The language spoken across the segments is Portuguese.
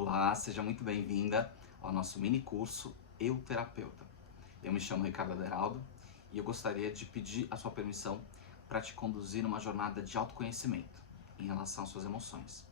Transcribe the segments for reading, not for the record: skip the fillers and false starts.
Olá, seja muito bem-vinda ao nosso mini curso Eu Terapeuta. Eu me chamo Ricardo Aderaldo e eu gostaria de pedir a sua permissão para te conduzir numa jornada de autoconhecimento em relação às suas emoções.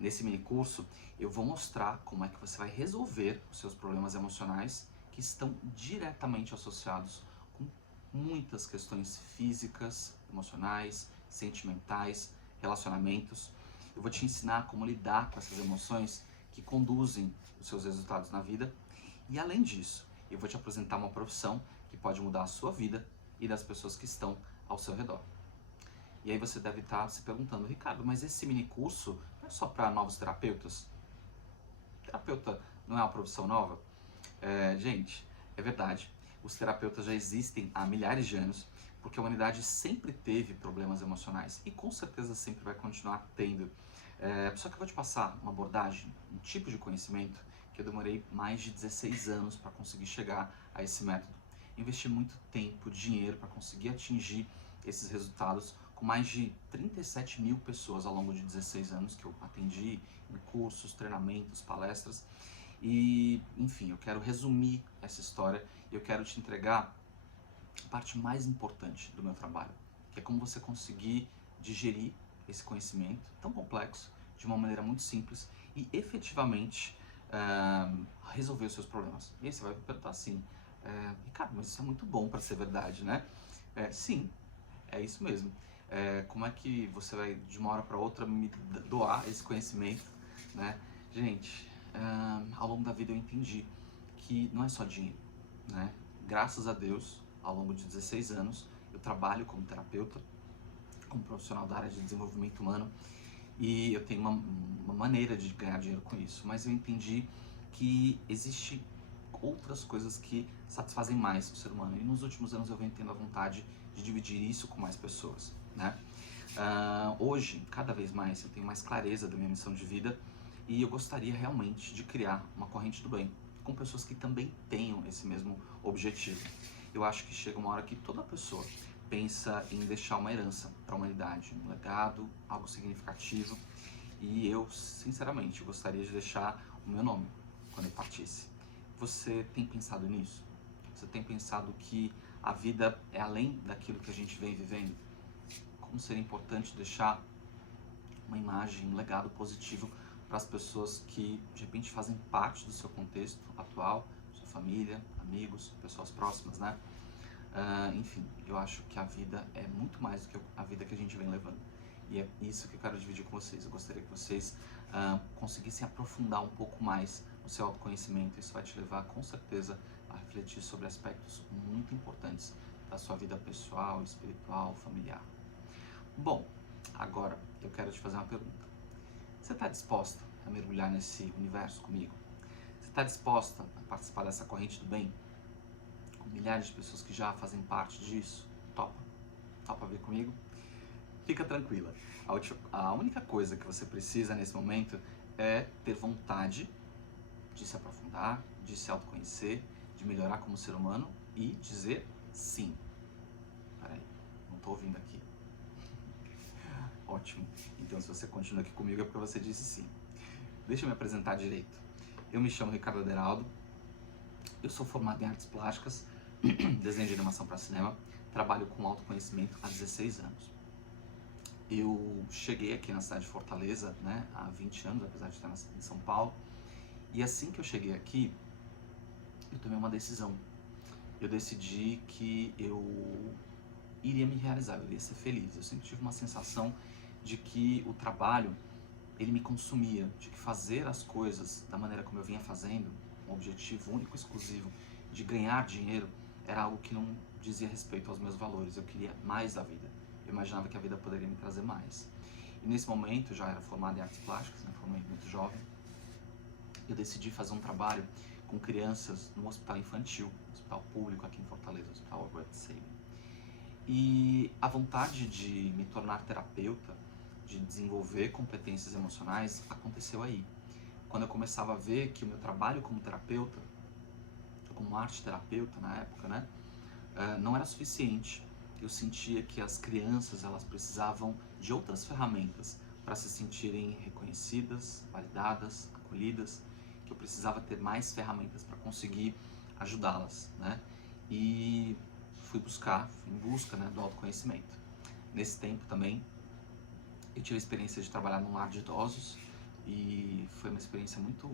Nesse mini curso, eu vou mostrar como é que você vai resolver os seus problemas emocionais que estão diretamente associados com muitas questões físicas, emocionais, sentimentais, relacionamentos. Eu vou te ensinar como lidar com essas emoções que conduzem os seus resultados na vida. E além disso, eu vou te apresentar uma profissão que pode mudar a sua vida e das pessoas que estão ao seu redor. E aí você deve estar se perguntando, Ricardo, mas esse mini curso não é só para novos terapeutas? Terapeuta não é uma profissão nova? Gente, é verdade. Os terapeutas já existem há milhares de anos, porque a humanidade sempre teve problemas emocionais e com certeza sempre vai continuar tendo. Só que eu vou te passar uma abordagem, um tipo de conhecimento que eu demorei mais de 16 anos para conseguir chegar a esse método. Investi muito tempo, dinheiro para conseguir atingir esses resultados com mais de 37 mil pessoas ao longo de 16 anos que eu atendi em cursos, treinamentos, palestras. E, enfim, eu quero resumir essa história e eu quero te entregar a parte mais importante do meu trabalho, que é como você conseguir digerir esse conhecimento tão complexo de uma maneira muito simples e efetivamente resolver os seus problemas. E aí você vai me perguntar assim, Ricardo, mas isso é muito bom para ser verdade, né? Sim, é isso mesmo. Como é que você vai de uma hora para outra me doar esse conhecimento, né? Gente, ao longo da vida eu entendi que não é só dinheiro, né? Graças a Deus, ao longo de 16 anos, eu trabalho como terapeuta, como profissional da área de desenvolvimento humano e eu tenho uma maneira de ganhar dinheiro com isso, mas eu entendi que existe outras coisas que satisfazem mais o ser humano e nos últimos anos eu venho tendo a vontade de dividir isso com mais pessoas, né? Hoje, cada vez mais, eu tenho mais clareza da minha missão de vida e eu gostaria realmente de criar uma corrente do bem com pessoas que também tenham esse mesmo objetivo. Eu acho que chega uma hora que toda pessoa pensa em deixar uma herança para a humanidade, um legado, algo significativo, e eu, sinceramente, gostaria de deixar o meu nome quando eu partisse. Você tem pensado nisso? Você tem pensado que a vida é além daquilo que a gente vem vivendo? Como seria importante deixar uma imagem, um legado positivo para as pessoas que de repente fazem parte do seu contexto atual, sua família, amigos, pessoas próximas, né? Enfim, eu acho que a vida é muito mais do que a vida que a gente vem levando. E é isso que eu quero dividir com vocês. Eu gostaria que vocês conseguissem aprofundar um pouco mais o seu autoconhecimento. Isso vai te levar, com certeza, a refletir sobre aspectos muito importantes da sua vida pessoal, espiritual, familiar. Bom, agora eu quero te fazer uma pergunta. Você está disposta a mergulhar nesse universo comigo? Você está disposta a participar dessa corrente do bem? Com milhares de pessoas que já fazem parte disso? Topa? Topa vir comigo? Fica tranquila. A única coisa que você precisa nesse momento é ter vontade de se aprofundar, de se autoconhecer, de melhorar como ser humano e dizer sim. Peraí, não estou ouvindo aqui. Ótimo. Então, se você continua aqui comigo é porque você disse sim. Deixa eu me apresentar direito. Eu me chamo Ricardo Aderaldo. Eu sou formado em artes plásticas, desenho de animação para cinema. Trabalho com autoconhecimento há 16 anos. Eu cheguei aqui na cidade de Fortaleza, né, há 20 anos, apesar de estar em São Paulo. E assim que eu cheguei aqui, eu tomei uma decisão. Eu decidi que eu iria me realizar, eu iria ser feliz. Eu sempre tive uma sensação de que o trabalho, ele me consumia, de que fazer as coisas da maneira como eu vinha fazendo, um objetivo único e exclusivo de ganhar dinheiro, era algo que não dizia respeito aos meus valores. Eu queria mais da vida. Eu imaginava que a vida poderia me trazer mais. E nesse momento, eu já era formado em artes plásticas, né, formei muito jovem, eu decidi fazer um trabalho com crianças no hospital infantil, hospital público aqui em Fortaleza, o Hospital Albert Sabin. E a vontade de me tornar terapeuta, de desenvolver competências emocionais, aconteceu aí. Quando eu começava a ver que o meu trabalho como terapeuta, como arte terapeuta na época, né, não era suficiente. Eu sentia que as crianças, elas precisavam de outras ferramentas para se sentirem reconhecidas, validadas, acolhidas, que eu precisava ter mais ferramentas para conseguir ajudá-las, né? E fui em busca, né, do autoconhecimento. Nesse tempo também, eu tive a experiência de trabalhar num lar de idosos e foi uma experiência muito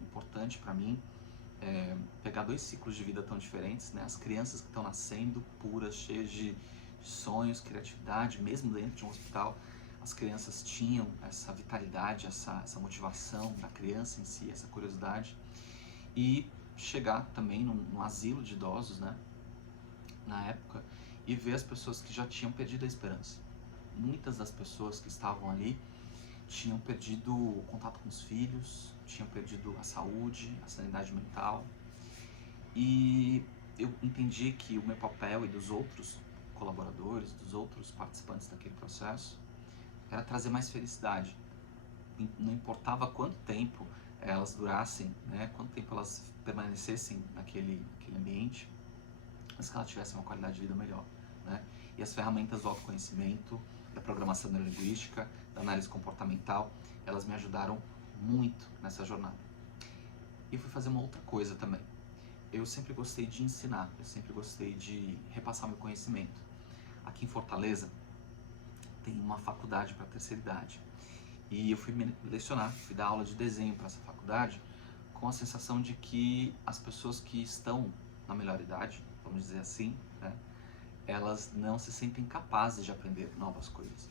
importante para mim, pegar dois ciclos de vida tão diferentes, né? As crianças que estão nascendo puras, cheias de sonhos, criatividade, mesmo dentro de um hospital, as crianças tinham essa vitalidade, essa motivação da criança em si, essa curiosidade, e chegar também num asilo de idosos, né, na época, e ver as pessoas que já tinham perdido a esperança. Muitas das pessoas que estavam ali tinham perdido o contato com os filhos, tinham perdido a saúde, a sanidade mental, e eu entendi que o meu papel e dos outros colaboradores, dos outros participantes daquele processo, era trazer mais felicidade. Não importava quanto tempo elas durassem, né, quanto tempo elas permanecessem naquele ambiente, mas que elas tivessem uma qualidade de vida melhor, né? E as ferramentas do autoconhecimento, da programação neurolinguística, da análise comportamental, elas me ajudaram muito nessa jornada. E fui fazer uma outra coisa também. Eu sempre gostei de ensinar, eu sempre gostei de repassar meu conhecimento. Aqui em Fortaleza tem uma faculdade para terceira idade. E eu fui me lecionar, fui dar aula de desenho para essa faculdade, com a sensação de que as pessoas que estão na melhor idade, vamos dizer assim, né, elas não se sentem capazes de aprender novas coisas.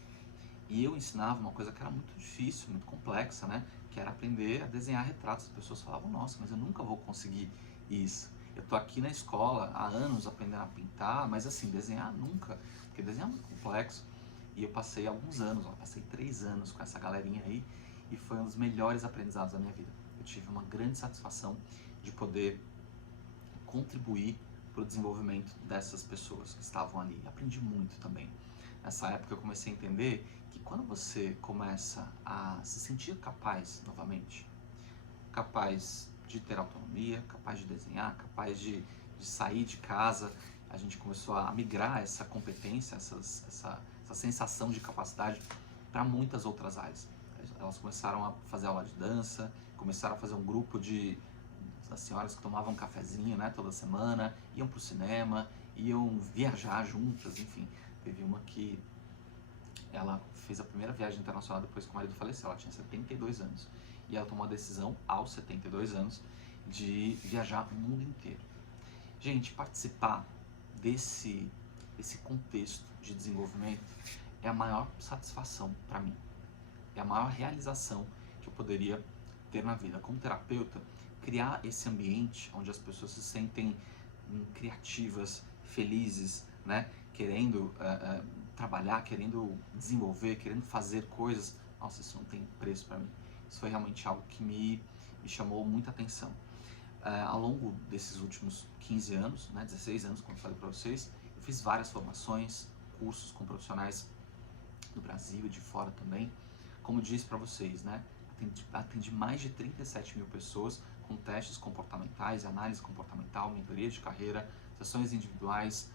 E eu ensinava uma coisa que era muito difícil, muito complexa, né, que era aprender a desenhar retratos. As pessoas falavam, nossa, mas eu nunca vou conseguir isso. Eu tô aqui na escola há anos aprendendo a pintar, mas assim, desenhar nunca, porque desenhar é muito complexo. E eu passei alguns anos, passei 3 anos com essa galerinha aí, e foi um dos melhores aprendizados da minha vida. Eu tive uma grande satisfação de poder contribuir para o desenvolvimento dessas pessoas que estavam ali. Aprendi muito também. Nessa época eu comecei a entender que quando você começa a se sentir capaz novamente, capaz de ter autonomia, capaz de desenhar, capaz de sair de casa, a gente começou a migrar essa competência, essa sensação de capacidade para muitas outras áreas. Elas começaram a fazer aula de dança, começaram a fazer um grupo das senhoras que tomavam um cafezinho, né, toda semana, iam para o cinema, iam viajar juntas, enfim. Teve uma que ela fez a primeira viagem internacional depois que o marido faleceu, ela tinha 72 anos. E ela tomou a decisão, aos 72 anos, de viajar o mundo inteiro. Gente, participar desse contexto de desenvolvimento é a maior satisfação para mim. É a maior realização que eu poderia ter na vida. Como terapeuta, criar esse ambiente onde as pessoas se sentem criativas, felizes, né? Querendo trabalhar, querendo desenvolver, querendo fazer coisas. Nossa, isso não tem preço para mim. Isso foi realmente algo que me chamou muita atenção. Ao longo desses últimos 15 anos, né, 16 anos, como eu falei para vocês, eu fiz várias formações, cursos com profissionais do Brasil e de fora também. Como eu disse para vocês, né, atendi mais de 37 mil pessoas com testes comportamentais, análise comportamental, mentoria de carreira, sessões individuais,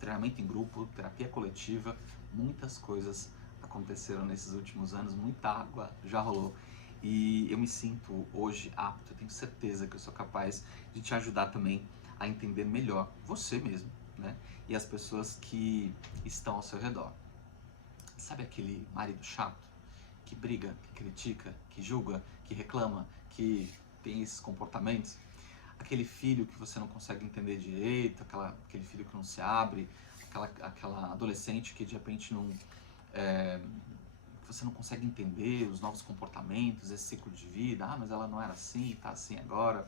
treinamento em grupo, terapia coletiva. Muitas coisas aconteceram nesses últimos anos, muita água já rolou. E eu me sinto hoje apto, eu tenho certeza que eu sou capaz de te ajudar também a entender melhor você mesmo, né? E as pessoas que estão ao seu redor. Sabe aquele marido chato que briga, que critica, que julga, que reclama, que tem esses comportamentos? Aquele filho que você não consegue entender direito, aquele filho que não se abre, aquela adolescente que de repente não... você não consegue entender os novos comportamentos, esse ciclo de vida, mas ela não era assim, tá assim agora.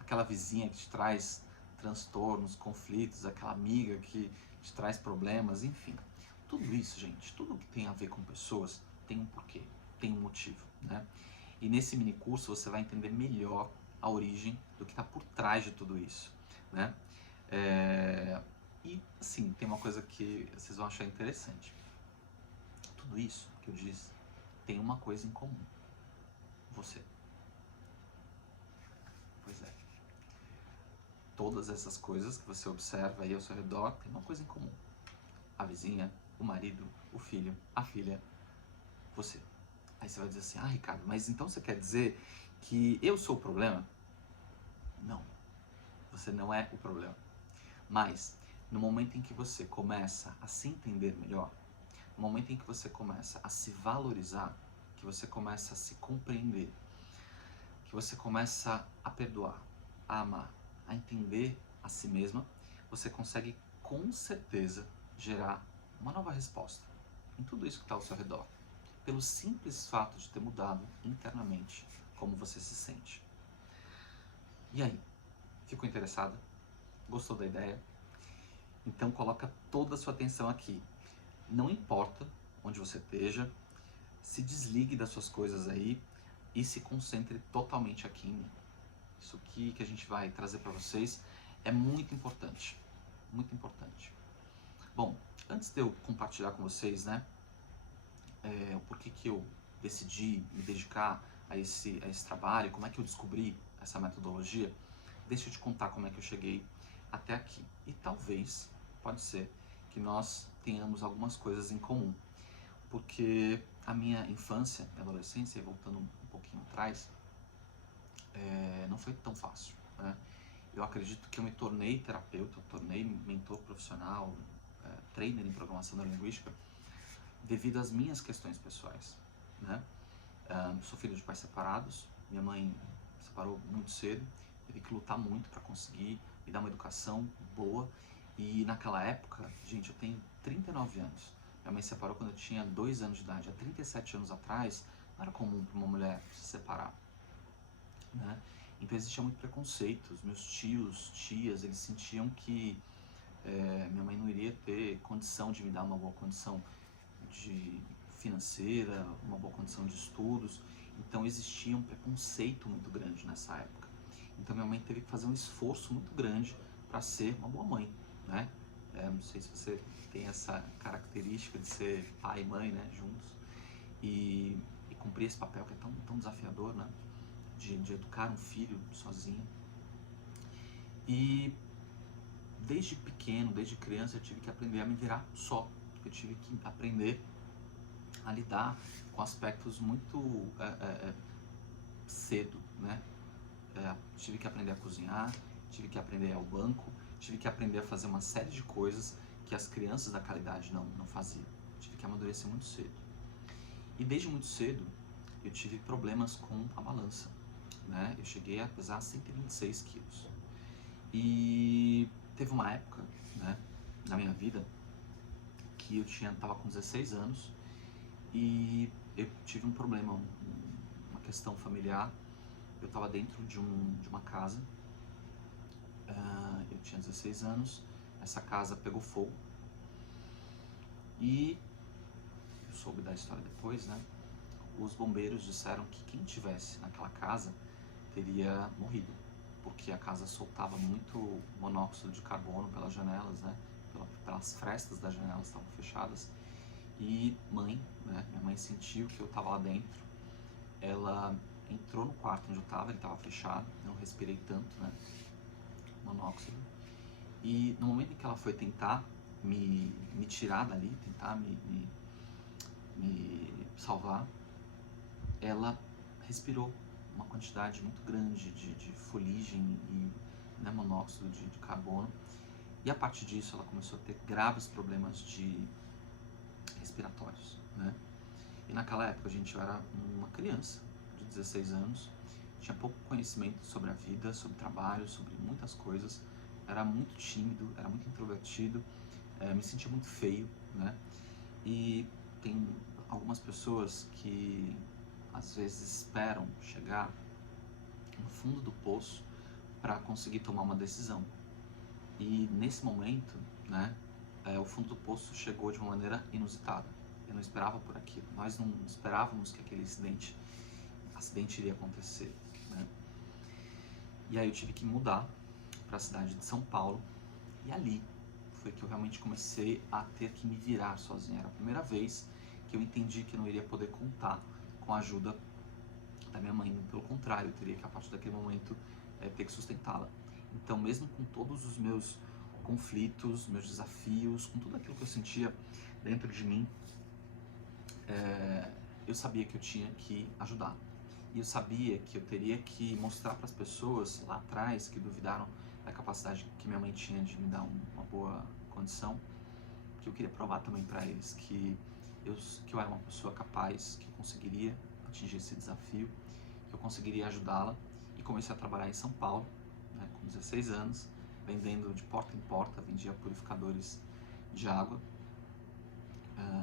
Aquela vizinha que te traz transtornos, conflitos, aquela amiga que te traz problemas, enfim. Tudo isso, gente, tudo que tem a ver com pessoas tem um porquê, tem um motivo, né? E nesse mini curso você vai entender melhor a origem do que está por trás de tudo isso, né? E, assim, tem uma coisa que vocês vão achar interessante. Tudo isso que eu disse tem uma coisa em comum. Você. Pois é. Todas essas coisas que você observa aí ao seu redor tem uma coisa em comum. A vizinha, o marido, o filho, a filha. você. Aí você vai dizer assim, Ricardo, mas então você quer dizer que eu sou o problema? Não, você não é o problema. Mas, no momento em que você começa a se entender melhor, no momento em que você começa a se valorizar, que você começa a se compreender, que você começa a perdoar, a amar, a entender a si mesma, você consegue com certeza gerar uma nova resposta em tudo isso que está ao seu redor, pelo simples fato de ter mudado internamente como você se sente. E aí, ficou interessado? Gostou da ideia? Então coloca toda a sua atenção aqui. Não importa onde você esteja, se desligue das suas coisas aí e se concentre totalmente aqui em mim. Isso aqui que a gente vai trazer para vocês é muito importante, muito importante. Bom, antes de eu compartilhar com vocês, né, o porquê que eu decidi me dedicar a esse trabalho, como é que eu descobri essa metodologia, deixa eu te contar como é que eu cheguei até aqui. E talvez, pode ser, que nós tenhamos algumas coisas em comum, porque a minha infância, minha adolescência, voltando um pouquinho atrás, não foi tão fácil, né? Eu acredito que eu me tornei terapeuta, eu tornei mentor profissional, trainer em programação neurolinguística, devido às minhas questões pessoais, né? Sou filho de pais separados, minha mãe se separou muito cedo, teve que lutar muito para conseguir me dar uma educação boa, e naquela época, gente, eu tenho 39 anos, minha mãe se separou quando eu tinha 2 anos de idade, há 37 anos atrás, não era comum para uma mulher se separar, né? Então existia muito preconceito, os meus tios, tias, eles sentiam que minha mãe não iria ter condição de me dar uma boa condição de financeira, uma boa condição de estudos, então existia um preconceito muito grande nessa época. Então minha mãe teve que fazer um esforço muito grande para ser uma boa mãe, né? Não sei se você tem essa característica de ser pai e mãe, né, juntos, e cumprir esse papel que é tão desafiador, né? De educar um filho sozinho. E desde pequeno, desde criança, eu tive que aprender a me virar só. Eu tive que aprender a lidar com aspectos muito cedo, né? Tive que aprender a cozinhar, tive que aprender ao banco, tive que aprender a fazer uma série de coisas que as crianças daquela idade não faziam. Tive que amadurecer muito cedo. E desde muito cedo eu tive problemas com a balança, né? Eu cheguei a pesar 126 quilos. E teve uma época, né, na minha vida que eu tava com 16 anos e eu tive um problema, uma questão familiar. Eu estava dentro de uma casa, eu tinha 16 anos, essa casa pegou fogo e eu soube da história depois, né? Os bombeiros disseram que quem estivesse naquela casa teria morrido, porque a casa soltava muito monóxido de carbono pelas janelas, né? Pelas frestas das janelas estavam fechadas. E né? Minha mãe sentiu que eu estava lá dentro. Ela entrou no quarto onde eu estava, ele estava fechado, não respirei tanto, né? Monóxido. E no momento em que ela foi tentar me tirar dali, tentar me salvar, ela respirou uma quantidade muito grande de fuligem e, né, monóxido de carbono, e a partir disso ela começou a ter graves problemas respiratórios, né? E naquela época, gente, eu era uma criança de 16 anos, tinha pouco conhecimento sobre a vida, sobre trabalho, sobre muitas coisas, era muito tímido, era muito introvertido, me sentia muito feio, né? E tem algumas pessoas que às vezes esperam chegar no fundo do poço para conseguir tomar uma decisão. E nesse momento, né, o fundo do poço chegou de uma maneira inusitada. Eu não esperava por aquilo. Nós não esperávamos que aquele acidente iria acontecer, né? E aí eu tive que mudar para a cidade de São Paulo, e ali foi que eu realmente comecei a ter que me virar sozinho. Era a primeira vez que eu entendi que eu não iria poder contar com a ajuda da minha mãe. Pelo contrário, eu teria que, a partir daquele momento, ter que sustentá-la. Então, mesmo com todos os meus conflitos, meus desafios, com tudo aquilo que eu sentia dentro de mim, eu sabia que eu tinha que ajudar. E eu sabia que eu teria que mostrar para as pessoas lá atrás que duvidaram da capacidade que minha mãe tinha de me dar uma boa condição, que eu queria provar também para eles que eu era uma pessoa capaz, que eu conseguiria atingir esse desafio, que eu conseguiria ajudá-la. E comecei a trabalhar em São Paulo, né, com 16 anos, vendendo de porta em porta, vendia purificadores de água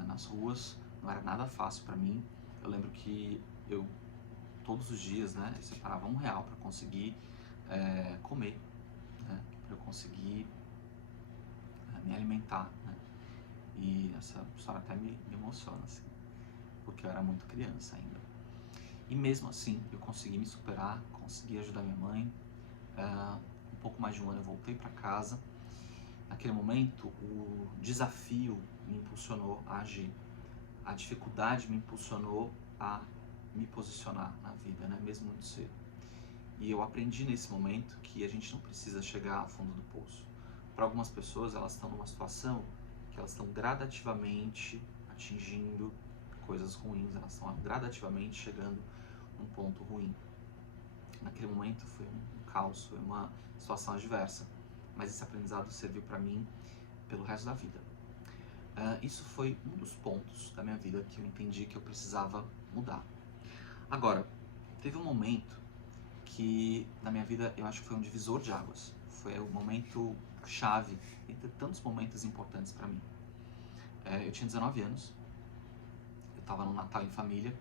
nas ruas. Não era nada fácil para mim. Eu lembro que eu todos os dias, né, eu separava R$1 para conseguir comer, né, para eu conseguir me alimentar, né. E essa história até me emociona, assim, porque eu era muito criança ainda. E mesmo assim, eu consegui me superar, consegui ajudar minha mãe. Um pouco mais de um ano eu voltei para casa. Naquele momento, o desafio me impulsionou a agir. A dificuldade me impulsionou a me posicionar na vida, né? Mesmo muito cedo. E eu aprendi nesse momento que a gente não precisa chegar ao fundo do poço. Para algumas pessoas, elas estão numa situação que elas estão gradativamente atingindo coisas ruins, elas estão gradativamente chegando num ponto ruim. Naquele momento foi um caos, foi uma situação adversa, mas esse aprendizado serviu para mim pelo resto da vida. Isso foi um dos pontos da minha vida que eu entendi que eu precisava mudar. Agora, teve um momento que na minha vida eu acho que foi um divisor de águas. Foi o momento chave entre tantos momentos importantes para mim. Eu tinha 19 anos, eu estava no Natal em família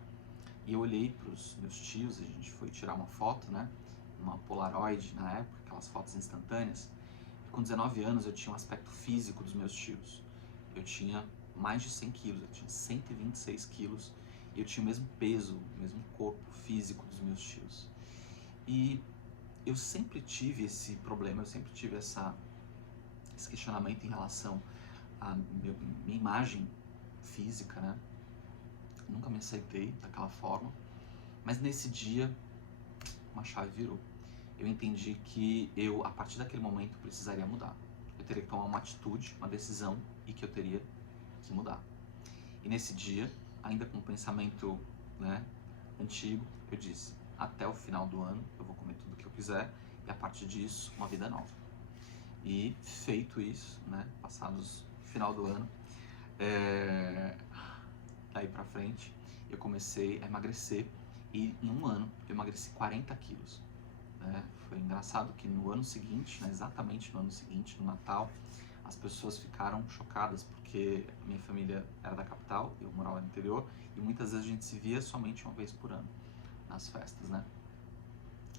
e eu olhei para os meus tios, a gente foi tirar uma foto, né? Uma Polaroid na época, aquelas fotos instantâneas. E com 19 anos eu tinha um aspecto físico dos meus tios. Eu tinha mais de 100 quilos, eu tinha 126 quilos e eu tinha o mesmo peso, o mesmo corpo físico dos meus tios. E eu sempre tive esse problema, eu sempre tive esse questionamento em relação à minha imagem física, né? Nunca me aceitei daquela forma, mas nesse dia uma chave virou. Eu entendi que eu, a partir daquele momento, precisaria mudar. Eu teria que tomar uma atitude, uma decisão e que eu teria que mudar. E nesse dia, ainda com um pensamento, né, antigo, eu disse: até o final do ano eu vou comer tudo o que eu quiser e a partir disso uma vida nova. E feito isso, né, passados o final do ano, daí pra frente eu comecei a emagrecer e em um ano eu emagreci 40 quilos. Foi engraçado que no ano seguinte, né, exatamente no ano seguinte, no Natal, as pessoas ficaram chocadas porque minha família era da capital, eu morava no interior e muitas vezes a gente se via somente uma vez por ano nas festas, né?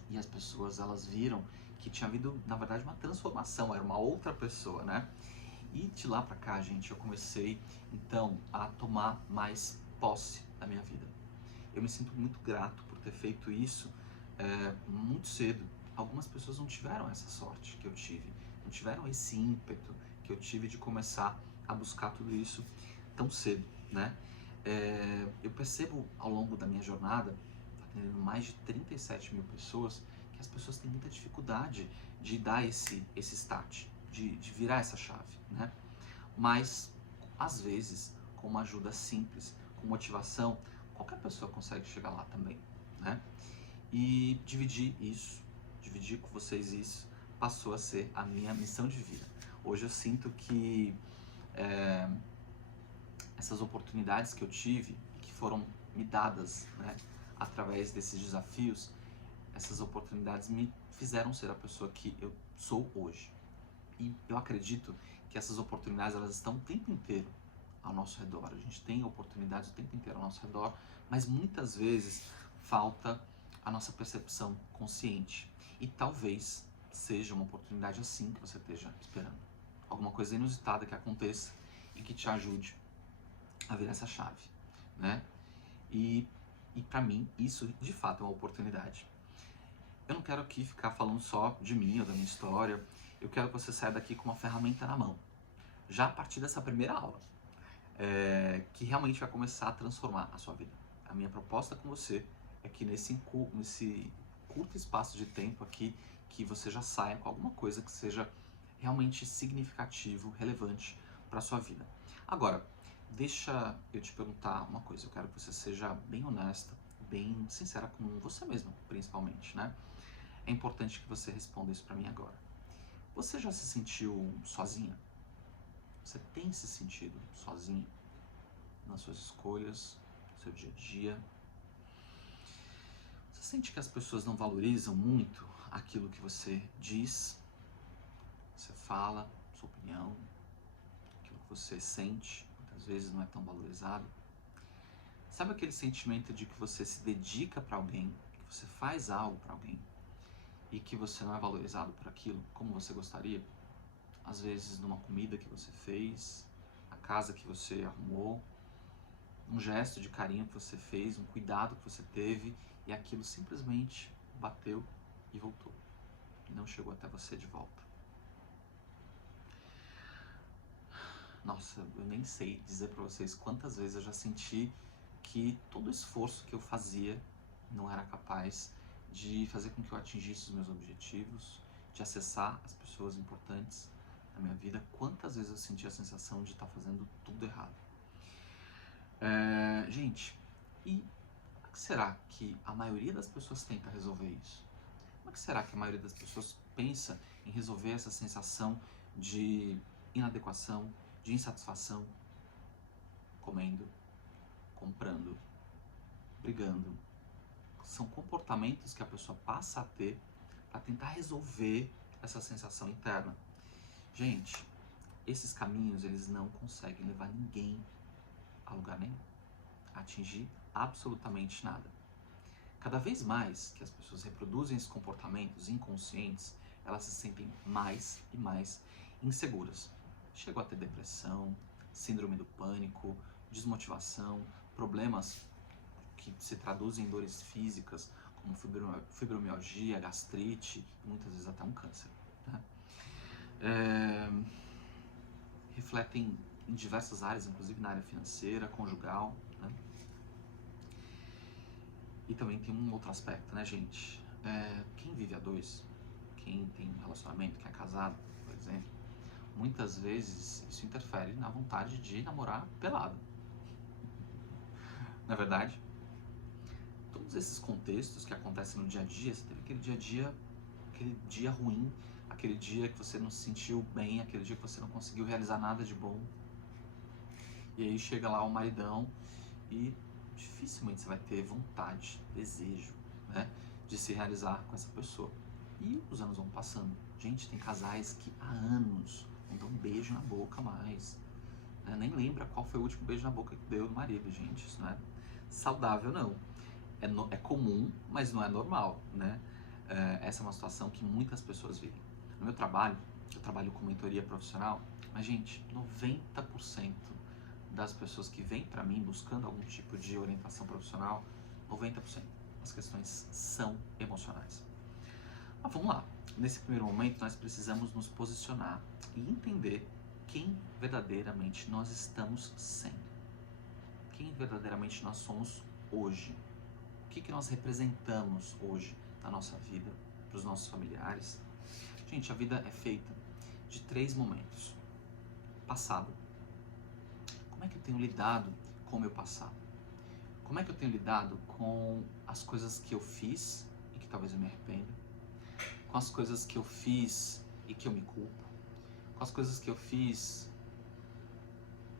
E as pessoas, elas viram que tinha havido, na verdade, uma transformação, era uma outra pessoa, né? E de lá pra cá, gente, eu comecei então a tomar mais posse da minha vida. Eu me sinto muito grato por ter feito isso muito cedo. Algumas pessoas não tiveram essa sorte que eu tive, não tiveram esse ímpeto que eu tive de começar a buscar tudo isso tão cedo, né? Eu percebo ao longo da minha jornada, atendendo mais de 37 mil pessoas, que as pessoas têm muita dificuldade de dar esse start, de virar essa chave, né? Mas, às vezes, com uma ajuda simples, com motivação, qualquer pessoa consegue chegar lá também, né? E dividir com vocês isso, passou a ser a minha missão de vida. Hoje eu sinto que essas oportunidades que eu tive, que foram me dadas, né, através desses desafios, essas oportunidades me fizeram ser a pessoa que eu sou hoje. E eu acredito que essas oportunidades, elas estão o tempo inteiro ao nosso redor. A gente tem oportunidades o tempo inteiro ao nosso redor, mas muitas vezes falta a nossa percepção consciente. E talvez seja uma oportunidade assim que você esteja esperando. Alguma coisa inusitada que aconteça e que te ajude a virar essa chave, né? E para mim, isso de fato é uma oportunidade. Eu não quero aqui ficar falando só de mim ou da minha história. Eu quero que você saia daqui com uma ferramenta na mão. Já a partir dessa primeira aula, que realmente vai começar a transformar a sua vida. A minha proposta com você é que nesse curto espaço de tempo aqui, que você já saia com alguma coisa que seja realmente significativo, relevante para a sua vida. Agora, Deixa eu te perguntar uma coisa, eu quero que você seja bem honesta, bem sincera com você mesma, principalmente, né? É importante que você responda isso pra mim agora. Você já se sentiu sozinha? Você tem se sentido sozinha nas suas escolhas, no seu dia a dia? Você sente que as pessoas não valorizam muito aquilo que você diz, você fala, sua opinião, aquilo que você sente, muitas vezes não é tão valorizado? Sabe aquele sentimento de que você se dedica para alguém, que você faz algo para alguém e que você não é valorizado por aquilo como você gostaria? Às vezes numa comida que você fez, a casa que você arrumou, um gesto de carinho que você fez, um cuidado que você teve e aquilo simplesmente bateu e voltou. E não chegou até você de volta. Nossa, eu nem sei dizer para vocês quantas vezes eu já senti que todo o esforço que eu fazia não era capaz de fazer com que eu atingisse os meus objetivos, de acessar as pessoas importantes na minha vida. Quantas vezes eu senti a sensação de estar fazendo tudo errado. Gente, e como é que será que a maioria das pessoas tenta resolver isso? Como é que será que a maioria das pessoas pensa em resolver essa sensação de inadequação, de insatisfação, comendo, comprando, brigando? São comportamentos que a pessoa passa a ter para tentar resolver essa sensação interna. Gente, esses caminhos eles não conseguem levar ninguém a lugar nenhum, a atingir absolutamente nada. Cada vez mais que as pessoas reproduzem esses comportamentos inconscientes, elas se sentem mais e mais inseguras. Chegou a ter depressão, síndrome do pânico, desmotivação, problemas que se traduzem em dores físicas, como fibromialgia, gastrite e muitas vezes até um câncer. Né? Refletem em diversas áreas, inclusive na área financeira, conjugal. Né? E também tem um outro aspecto, né, gente? Quem vive a dois, quem tem um relacionamento, quem é casado, por exemplo, muitas vezes isso interfere na vontade de namorar pelado. Na verdade, todos esses contextos que acontecem no dia a dia, você teve aquele dia ruim, aquele dia que você não se sentiu bem, aquele dia que você não conseguiu realizar nada de bom. E aí chega lá o maridão e dificilmente você vai ter vontade, desejo, né, de se realizar com essa pessoa. E os anos vão passando. Gente, tem casais que há anos não dão um beijo na boca mais. Né? Nem lembra qual foi o último beijo na boca que deu no marido, gente. Isso não é saudável, não. É comum, mas não é normal, né? Essa é uma situação que muitas pessoas vivem. No meu trabalho, eu trabalho com mentoria profissional, mas, gente, 90% das pessoas que vêm para mim buscando algum tipo de orientação profissional, 90%, as questões são emocionais. Mas vamos lá. Nesse primeiro momento, nós precisamos nos posicionar e entender quem verdadeiramente nós estamos sendo. Quem verdadeiramente nós somos hoje. O que nós representamos hoje na nossa vida, para os nossos familiares. Gente, a vida é feita de 3 momentos. Passado. Como é que eu tenho lidado com o meu passado? Como é que eu tenho lidado com as coisas que eu fiz e que talvez eu me arrependa? Com as coisas que eu fiz e que eu me culpo? Com as coisas que eu fiz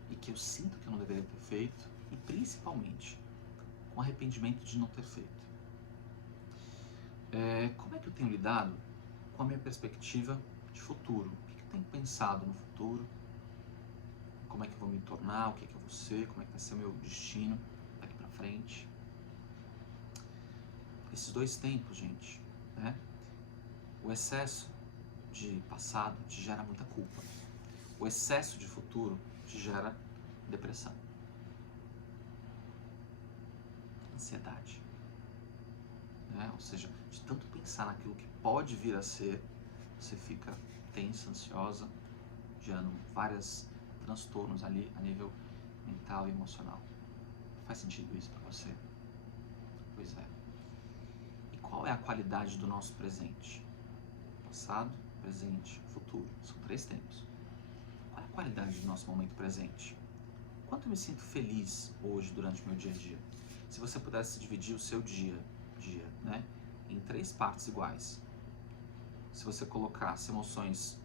e que eu sinto que eu não deveria ter feito? E principalmente, com o arrependimento de não ter feito. Como é que eu tenho lidado com a minha perspectiva de futuro? O que eu tenho pensado no futuro? Como é que eu vou me tornar? O que eu vou ser? Como é que vai ser o meu destino daqui pra frente? Esses 2 tempos, gente, né? O excesso de passado te gera muita culpa. O excesso de futuro te gera depressão, ansiedade. Né? Ou seja, de tanto pensar naquilo que pode vir a ser, você fica tensa, ansiosa, gerando vários transtornos ali a nível mental e emocional. Faz sentido isso para você? Pois é. E qual é a qualidade do nosso presente? Passado, presente, futuro. São 3 tempos. Qual é a qualidade do nosso momento presente? quanto eu me sinto feliz hoje durante o meu dia a dia? Se você pudesse dividir o seu dia, né, em 3 partes iguais, se você colocasse emoções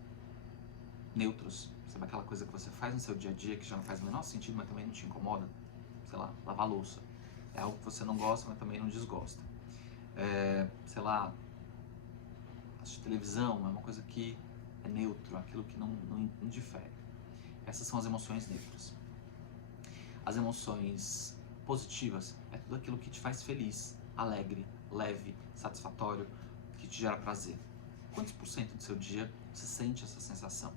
neutros, sabe aquela coisa que você faz no seu dia a dia que já não faz o menor sentido, mas também não te incomoda? Sei lá, lavar louça. É algo que você não gosta, mas também não desgosta. Sei lá, assistir televisão é uma coisa que é neutro, aquilo que não difere. Essas são as emoções neutras. As emoções positivas é tudo aquilo que te faz feliz, alegre, leve, satisfatório, que te gera prazer. Quantos por cento do seu dia você sente essa sensação?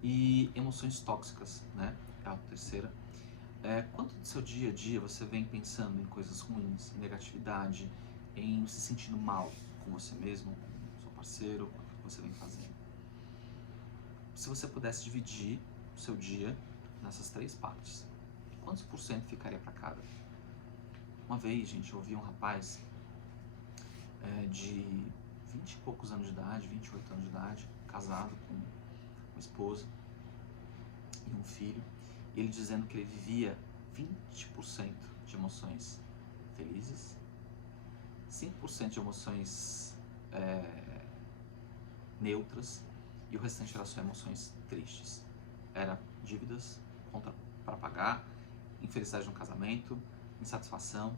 E emoções tóxicas, né? É a terceira. Quanto do seu dia a dia você vem pensando em coisas ruins, em negatividade, em se sentindo mal com você mesmo, com o seu parceiro, com o que você vem fazendo? Se você pudesse dividir o seu dia nessas 3 partes, quantos por cento ficaria para cada? Uma vez, gente, eu ouvi um rapaz de 20 e poucos anos de idade, 28 anos de idade, casado com uma esposa e um filho, e ele dizendo que ele vivia 20% de emoções felizes, 5% de emoções neutras e o restante era só emoções tristes. Era dívidas para pagar, infelicidade no casamento, insatisfação.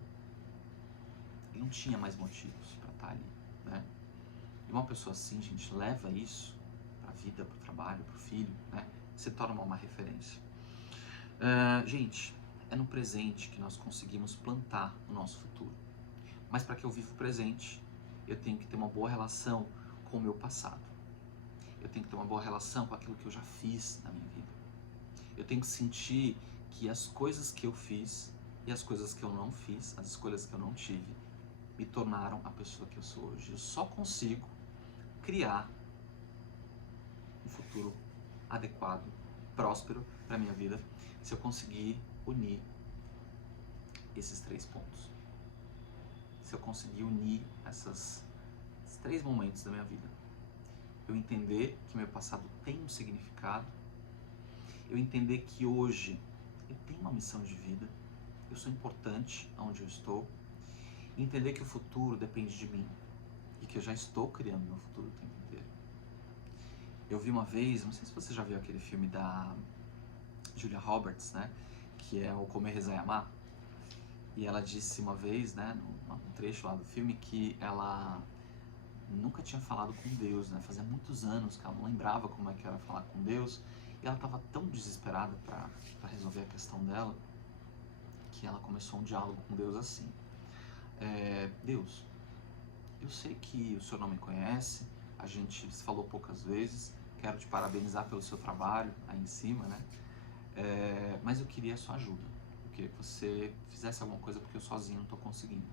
Ele não tinha mais motivos para estar ali, né? E uma pessoa assim, gente, leva isso para a vida, para o trabalho, para o filho, né? Se torna uma referência. Gente, é no presente que nós conseguimos plantar o nosso futuro. Mas para que eu viva o presente, eu tenho que ter uma boa relação com o meu passado. Eu tenho que ter uma boa relação com aquilo que eu já fiz na minha vida. Eu tenho que sentir que as coisas que eu fiz e as coisas que eu não fiz, as escolhas que eu não tive, me tornaram a pessoa que eu sou hoje. Eu só consigo criar um futuro adequado, próspero para minha vida, se eu conseguir unir esses 3 pontos. Se eu conseguir unir esses 3 momentos da minha vida. Eu entender que meu passado tem um significado, eu entender que hoje eu tenho uma missão de vida, eu sou importante onde eu estou, e entender que o futuro depende de mim e que eu já estou criando meu futuro o tempo inteiro. Eu vi uma vez, não sei se você já viu aquele filme da Julia Roberts, né, que é o Comer, Rezar e Amar, e ela disse uma vez, né, num trecho lá do filme, que ela nunca tinha falado com Deus, né? Fazia muitos anos que ela não lembrava como é que era falar com Deus, e ela estava tão desesperada para resolver a questão dela, que ela começou um diálogo com Deus assim: Deus, eu sei que o Senhor não me conhece, a gente se falou poucas vezes, quero te parabenizar pelo seu trabalho aí em cima, né? Mas eu queria a sua ajuda, eu queria que você fizesse alguma coisa porque eu sozinho não estou conseguindo.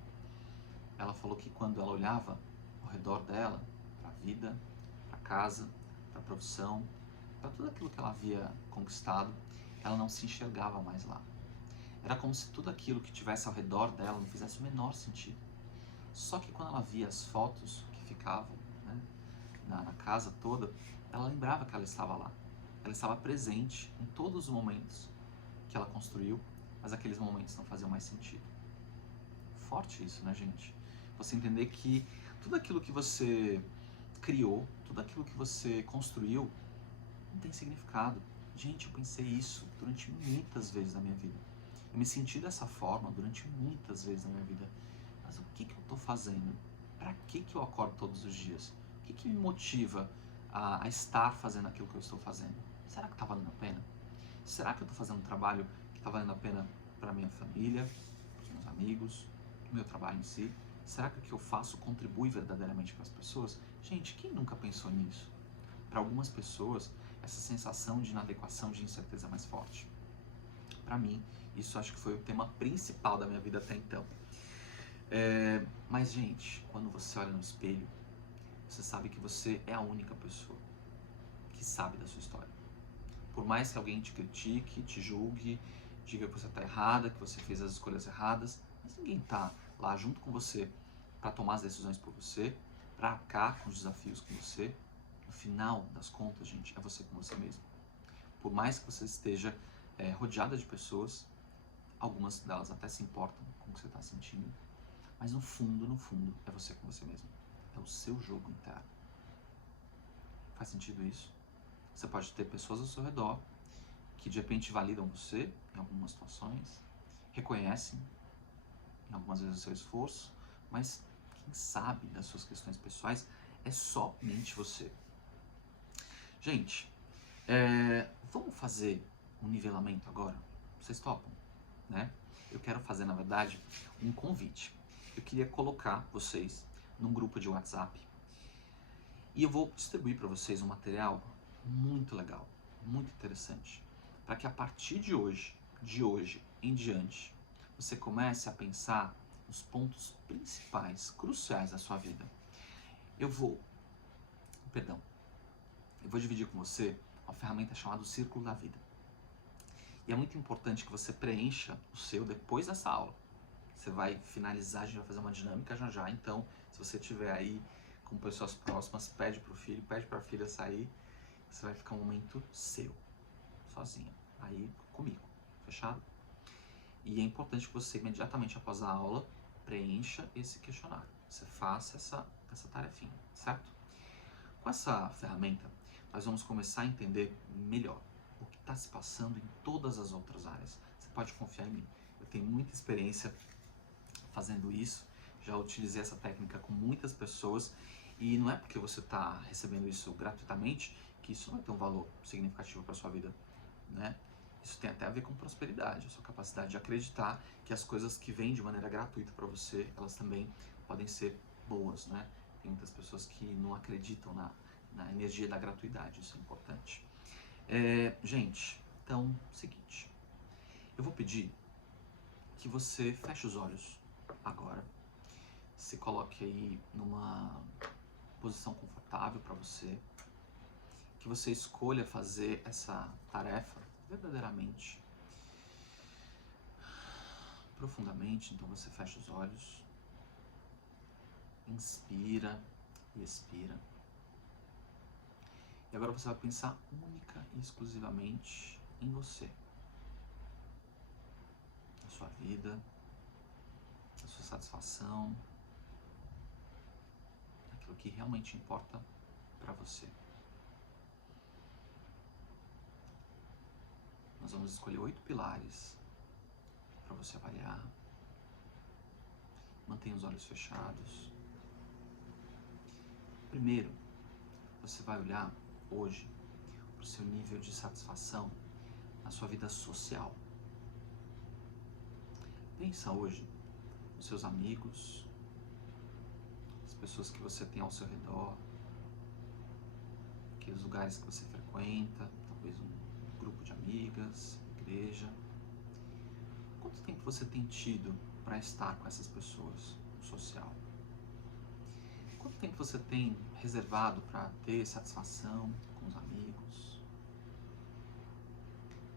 Ela falou que quando ela olhava ao redor dela, para a vida, para a casa, para a profissão, para tudo aquilo que ela havia conquistado, ela não se enxergava mais lá. Era como se tudo aquilo que tivesse ao redor dela não fizesse o menor sentido. Só que quando ela via as fotos que ficavam, né, na casa toda, ela lembrava que ela estava lá. Ela estava presente em todos os momentos que ela construiu, mas aqueles momentos não faziam mais sentido. Forte isso, né, gente? Você entender que tudo aquilo que você criou, tudo aquilo que você construiu, não tem significado. Gente, eu pensei isso durante muitas vezes na minha vida. Eu me senti dessa forma durante muitas vezes na minha vida. Mas o que eu estou fazendo? Para que eu acordo todos os dias? O que me motiva a estar fazendo aquilo que eu estou fazendo? Será que está valendo a pena? Será que eu estou fazendo um trabalho que está valendo a pena para a minha família, para os meus amigos, para o meu trabalho em si? Será que o que eu faço contribui verdadeiramente para as pessoas? Gente, quem nunca pensou nisso? Para algumas pessoas, essa sensação de inadequação, de incerteza é mais forte. Para mim, isso acho que foi o tema principal da minha vida até então. Mas, gente, quando você olha no espelho, você sabe que você é a única pessoa que sabe da sua história. Por mais que alguém te critique, te julgue, diga que você está errada, que você fez as escolhas erradas, mas ninguém está lá junto com você para tomar as decisões por você, para arcar com os desafios com você. No final das contas, gente, é você com você mesmo. Por mais que você esteja rodeada de pessoas, algumas delas até se importam com o que você está sentindo, mas no fundo, é você com você mesmo. É o seu jogo interno. Faz sentido isso? Você pode ter pessoas ao seu redor que de repente validam você em algumas situações, reconhecem em algumas vezes o seu esforço, mas quem sabe das suas questões pessoais é somente você. Gente, vamos fazer um nivelamento agora? Vocês topam, né? Eu quero fazer, na verdade, um convite. Eu queria colocar vocês num grupo de WhatsApp e eu vou distribuir para vocês um material muito legal, muito interessante, para que a partir de hoje em diante, você comece a pensar nos pontos principais, cruciais da sua vida. Eu vou dividir com você uma ferramenta chamada Círculo da Vida. E é muito importante que você preencha o seu depois dessa aula. Você vai finalizar, a gente vai fazer uma dinâmica já, então se você estiver aí com pessoas próximas, pede para o filho, pede para a filha sair, você vai ficar um momento seu, sozinha, aí comigo, fechado? E é importante que você imediatamente após a aula preencha esse questionário, você faça essa tarefinha, certo? Com essa ferramenta, nós vamos começar a entender melhor o que está se passando em todas as outras áreas. Você pode confiar em mim, eu tenho muita experiência fazendo isso, já utilizei essa técnica com muitas pessoas e não é porque você está recebendo isso gratuitamente que isso não vai ter um valor significativo para a sua vida, né? Isso tem até a ver com prosperidade, a sua capacidade de acreditar que as coisas que vêm de maneira gratuita para você, elas também podem ser boas, né? Tem muitas pessoas que não acreditam na energia da gratuidade, isso é importante. Gente, então, seguinte, eu vou pedir que você feche os olhos agora, se coloque aí numa posição confortável para você, que você escolha fazer essa tarefa verdadeiramente, profundamente. Então você fecha os olhos, inspira e expira. E agora você vai pensar única e exclusivamente em você, na sua vida, na sua satisfação, naquilo que realmente importa para você. Nós vamos escolher 8 pilares para você avaliar. Mantenha os olhos fechados. Primeiro, você vai olhar hoje para o seu nível de satisfação na sua vida social. Pensa hoje nos seus amigos, as pessoas que você tem ao seu redor, aqueles lugares que você frequenta, talvez um grupo de amigas, igreja. Quanto tempo você tem tido para estar com essas pessoas no social? Quanto tempo você tem reservado para ter satisfação com os amigos?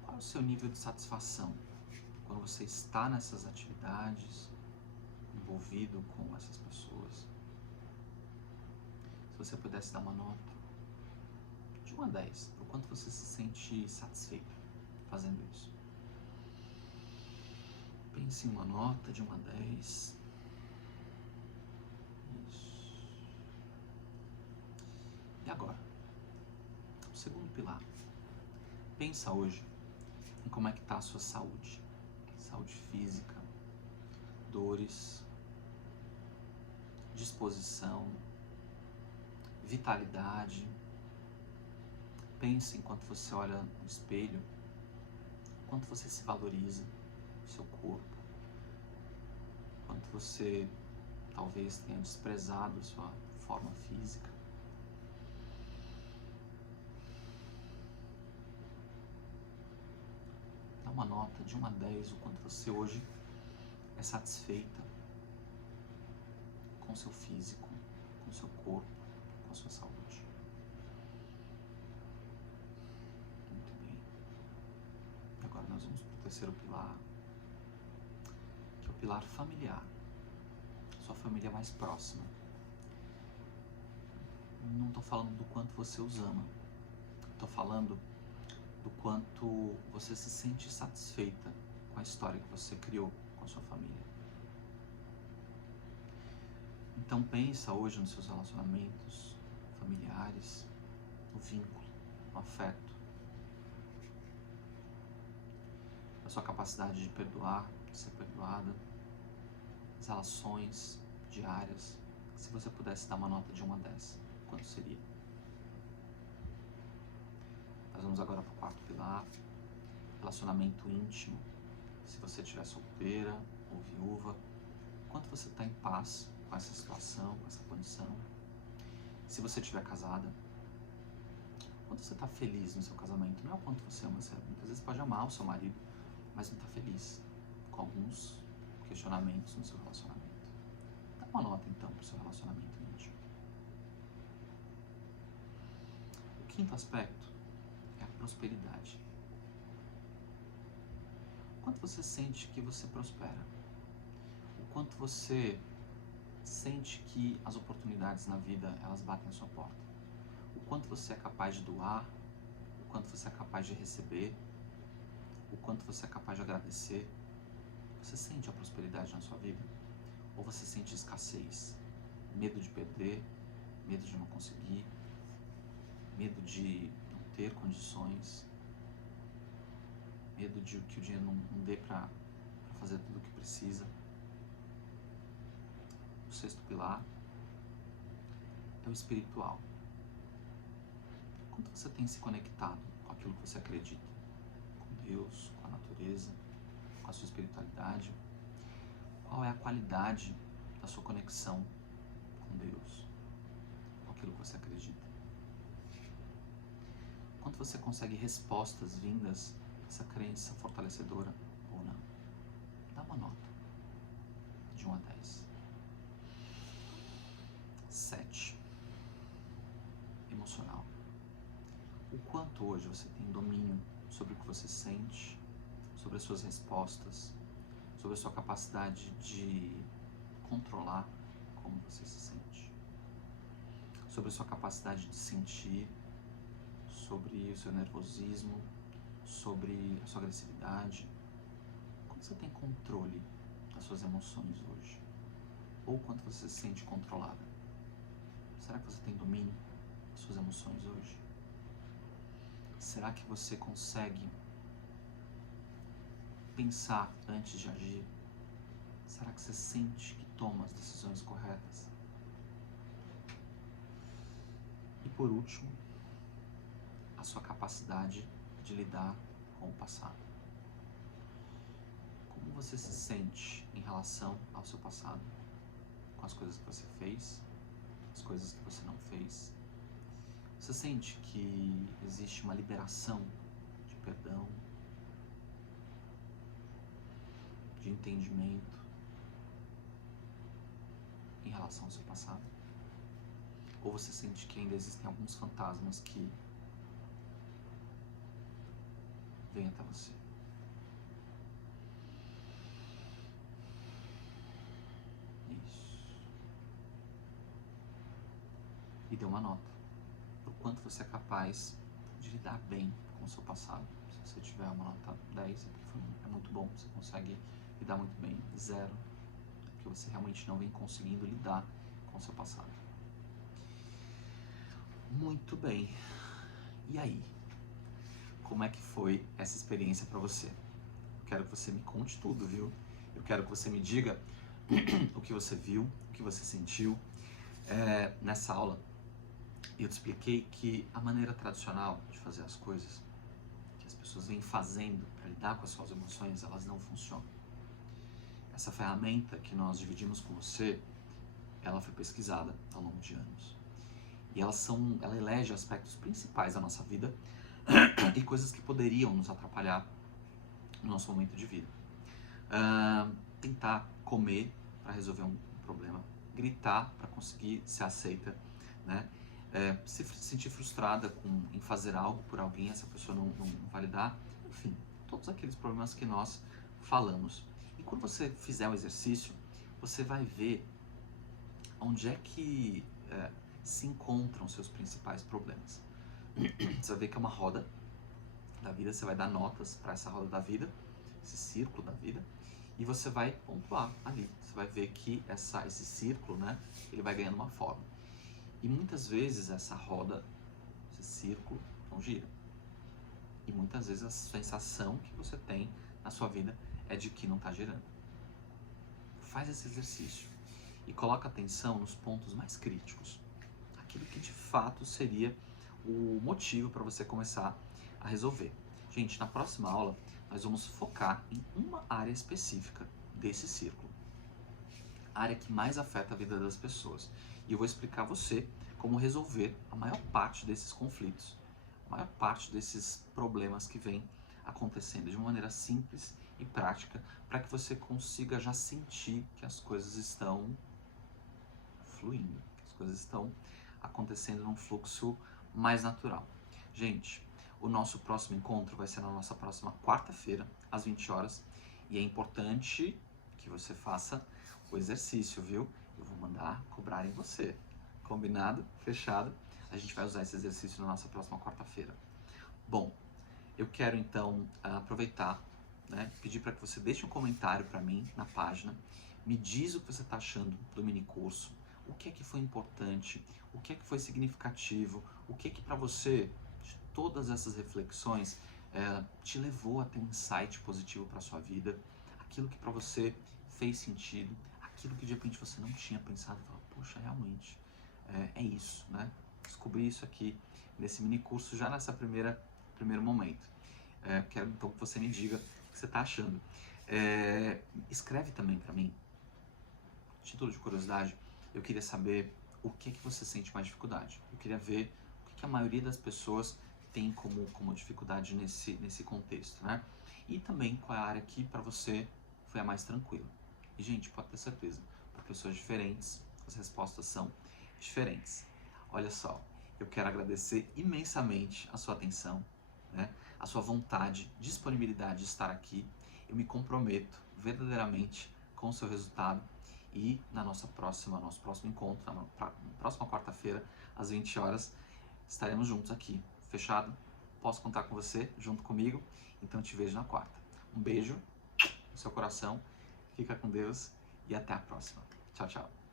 Qual é o seu nível de satisfação quando você está nessas atividades, envolvido com essas pessoas? Se você pudesse dar uma nota de 1 a 10, o quanto você se sente satisfeito fazendo isso? Pense em uma nota de 1 a 10. Isso. E agora? O segundo pilar. Pensa hoje em como é que está a sua saúde. Saúde física, dores, disposição, vitalidade. Pense enquanto você olha no espelho, quanto você se valoriza, o seu corpo, quanto você talvez tenha desprezado a sua forma física. Dá uma nota de 1 a 10 o quanto você hoje é satisfeita com o seu físico, com o seu corpo, com a sua saúde. Muito bem. Agora nós vamos para o terceiro pilar, que é o pilar familiar. Sua família mais próxima. Não estou falando do quanto você os ama. Estou falando do quanto você se sente satisfeita com a história que você criou com a sua família. Então pensa hoje nos seus relacionamentos familiares, no vínculo, no afeto, na sua capacidade de perdoar, de ser perdoada, as relações diárias. Se você pudesse dar uma nota de 1 a 10, quanto seria? Nós vamos agora para o quarto pilar, relacionamento íntimo. Se você estiver solteira ou viúva, quanto você está em paz com essa situação, com essa condição? Se você estiver casada, quanto você está feliz no seu casamento? Não é o quanto você ama, você muitas vezes pode amar o seu marido, mas não está feliz com alguns questionamentos no seu relacionamento. Dá uma nota então para o seu relacionamento íntimo. O quinto aspecto é a prosperidade. O quanto você sente que você prospera? O quanto você sente que as oportunidades na vida, elas batem à sua porta? O quanto você é capaz de doar? O quanto você é capaz de receber? O quanto você é capaz de agradecer? Você sente a prosperidade na sua vida? Ou você sente escassez? Medo de perder? Medo de não conseguir? Medo de não ter condições? Medo de que o dinheiro não dê para fazer tudo o que precisa? O sexto pilar é o espiritual. Quanto você tem se conectado com aquilo que você acredita? Com Deus, com a natureza, com a sua espiritualidade? Qual é a qualidade da sua conexão com Deus, com aquilo que você acredita? Quanto você consegue respostas vindas dessa crença fortalecedora ou não? Dá uma nota de 1 a 10. 7. Emocional. O quanto hoje você tem domínio sobre o que você sente, sobre as suas respostas, sobre a sua capacidade de controlar como você se sente, sobre a sua capacidade de sentir, sobre o seu nervosismo, sobre a sua agressividade. Quanto você tem controle das suas emoções hoje? Ou quanto você se sente controlada? Será que você tem domínio das suas emoções hoje? Será que você consegue pensar antes de agir? Será que você sente que toma as decisões corretas? E por último, a sua capacidade de lidar com o passado. Como você se sente em relação ao seu passado? Com as coisas que você fez, as coisas que você não fez? Você sente que existe uma liberação de perdão, de entendimento em relação ao seu passado? Ou você sente que ainda existem alguns fantasmas que vêm até você? Isso. E dê uma nota do quanto você é capaz de lidar bem com o seu passado. Se você tiver uma nota 10, é porque é muito bom, você consegue lidar muito bem. 0, é porque você realmente não vem conseguindo lidar com o seu passado. Muito bem. E aí? Como é que foi essa experiência para você? Eu quero que você me conte tudo, viu? Eu quero que você me diga o que você viu, o que você sentiu. Nessa aula, eu te expliquei que a maneira tradicional de fazer as coisas, que as pessoas vêm fazendo para lidar com as suas emoções, elas não funcionam. Essa ferramenta que nós dividimos com você, ela foi pesquisada ao longo de anos. E ela elege aspectos principais da nossa vida e coisas que poderiam nos atrapalhar no nosso momento de vida. Tentar comer para resolver um problema, gritar para conseguir ser aceita, né? Se sentir frustrada em fazer algo por alguém, essa pessoa não validar, enfim, todos aqueles problemas que nós falamos. E quando você fizer o exercício, você vai ver onde é que se encontram os seus principais problemas. Você vai ver que é uma roda da vida, você vai dar notas para essa roda da vida, esse círculo da vida, e você vai pontuar ali. Você vai ver que esse círculo, né, ele vai ganhando uma forma. E muitas vezes essa roda, esse círculo, não gira. E muitas vezes a sensação que você tem na sua vida é de que não está girando. Faz esse exercício e coloca atenção nos pontos mais críticos. Aquilo que de fato seria o motivo para você começar a resolver. Gente, na próxima aula nós vamos focar em uma área específica desse círculo. A área que mais afeta a vida das pessoas. E eu vou explicar a você como resolver a maior parte desses conflitos, a maior parte desses problemas que vem acontecendo de uma maneira simples e prática, para que você consiga já sentir que as coisas estão fluindo, que as coisas estão acontecendo num fluxo mais natural. Gente, o nosso próximo encontro vai ser na nossa próxima quarta-feira, às 20 horas, e é importante que você faça o exercício, viu? Eu vou mandar cobrar em você. Combinado? Fechado? A gente vai usar esse exercício na nossa próxima quarta-feira. Bom, eu quero então aproveitar, né, pedir para que você deixe um comentário para mim na página, me diz o que você está achando do mini curso, o que é que foi importante, o que é que foi significativo, o que é que para você, de todas essas reflexões, te levou a ter um insight positivo para a sua vida, aquilo que para você fez sentido, aquilo que de repente você não tinha pensado e falou, poxa, realmente, é isso, né? Descobri isso aqui nesse mini curso já nessa primeiro momento. Quero então que você me diga o que você está achando. Escreve também para mim, título de curiosidade, eu queria saber o que você sente mais dificuldade. Eu queria ver o que a maioria das pessoas tem como dificuldade nesse contexto, né? E também qual é a área que para você foi a mais tranquila. E, gente, pode ter certeza, para pessoas diferentes, as respostas são diferentes. Olha só, eu quero agradecer imensamente a sua atenção, né? A sua vontade, disponibilidade de estar aqui. Eu me comprometo verdadeiramente com o seu resultado e nosso próximo encontro, na próxima quarta-feira, às 20 horas, estaremos juntos aqui. Fechado? Posso contar com você, junto comigo? Então te vejo na quarta. Um beijo no seu coração, fica com Deus e até a próxima. Tchau, tchau.